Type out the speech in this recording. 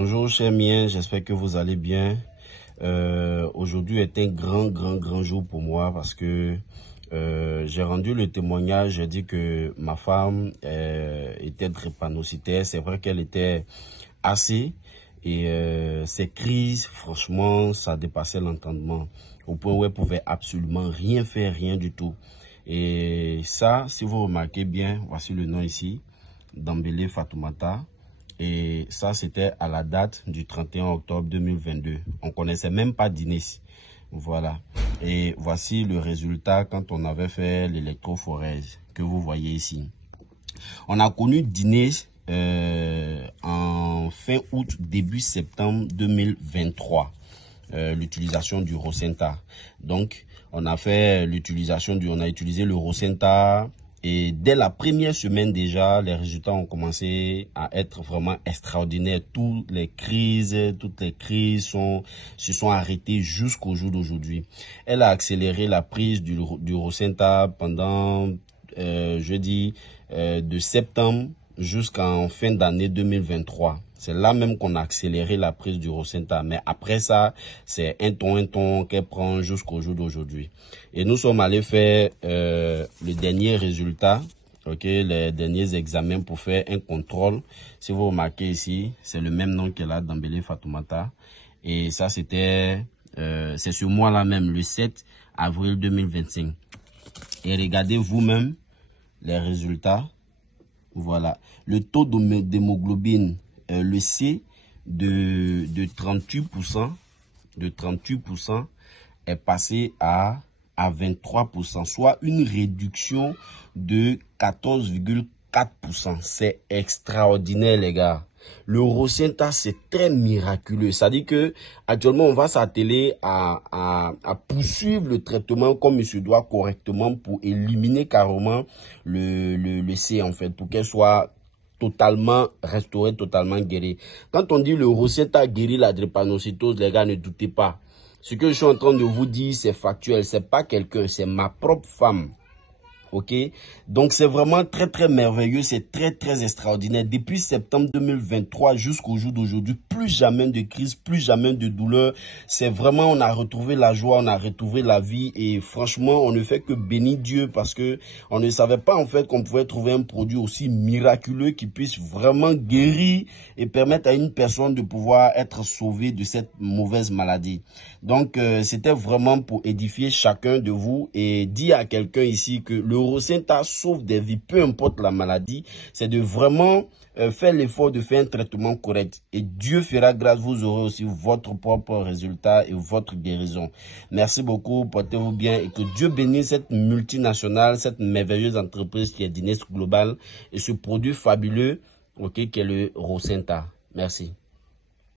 Bonjour chers miens, j'espère que vous allez bien. Aujourd'hui est un grand jour pour moi parce que j'ai rendu le témoignage. J'ai dit que ma femme était drépanocytaire. C'est vrai qu'elle était assez et ces crises, franchement, ça dépassait l'entendement au point où elle pouvait absolument rien faire, rien du tout. Et ça, si vous remarquez bien, voici le nom ici, Dembélé Fatoumata. Et ça, c'était à la date du 31 octobre 2022. On connaissait même pas d'Inès. Voilà. Et voici le résultat quand on avait fait l'électrophorèse que vous voyez ici. On a connu d'Inès en fin août, début septembre 2023. L'utilisation du Rosenta. Donc, on a fait on a utilisé le Rosenta. Et dès la première semaine déjà, les résultats ont commencé à être vraiment extraordinaires. Toutes les crises se sont arrêtées jusqu'au jour d'aujourd'hui. Elle a accéléré la prise du Rosenta pendant, de septembre jusqu'en fin d'année 2023. C'est là même qu'on a accéléré la prise du Rosenta. Mais après ça, c'est un ton qu'elle prend jusqu'au jour d'aujourd'hui. Et nous sommes allés faire le dernier résultat, les derniers examens pour faire un contrôle. Si vous remarquez ici, c'est le même nom qu'elle a, Dembélé Fatoumata. Et ça, c'est ce mois-là même, le 7 avril 2025. Et regardez vous-même les résultats. Voilà, le taux d'hémoglobine, le C de 38%, est passé à 23%, soit une réduction de 14,4%. C'est extraordinaire, les gars. Le Rosenta, c'est très miraculeux. Ça dit que actuellement, on va s'atteler à poursuivre le traitement comme il se doit correctement pour éliminer carrément le C, en fait, pour qu'elle soit totalement restaurée, totalement guérie. Quand on dit le Rosenta guérit la drépanocytose, les gars, ne doutez pas. Ce que je suis en train de vous dire, c'est factuel. C'est pas quelqu'un, c'est ma propre femme. Ok, donc c'est vraiment très merveilleux, c'est très extraordinaire. Depuis septembre 2023 jusqu'au jour d'aujourd'hui, plus jamais de crise, plus jamais de douleur. C'est vraiment, on a retrouvé la joie, on a retrouvé la vie et franchement, on ne fait que bénir Dieu parce que on ne savait pas en fait qu'on pouvait trouver un produit aussi miraculeux qui puisse vraiment guérir et permettre à une personne de pouvoir être sauvée de cette mauvaise maladie. Donc c'était vraiment pour édifier chacun de vous et dire à quelqu'un ici que le Rosenta sauve des vies, peu importe la maladie. C'est de vraiment faire l'effort de faire un traitement correct. Et Dieu fera grâce, vous aurez aussi votre propre résultat et votre guérison. Merci beaucoup, portez-vous bien et que Dieu bénisse cette multinationale, cette merveilleuse entreprise qui est d'Inès Global et ce produit fabuleux, qui est le Rosenta. Merci.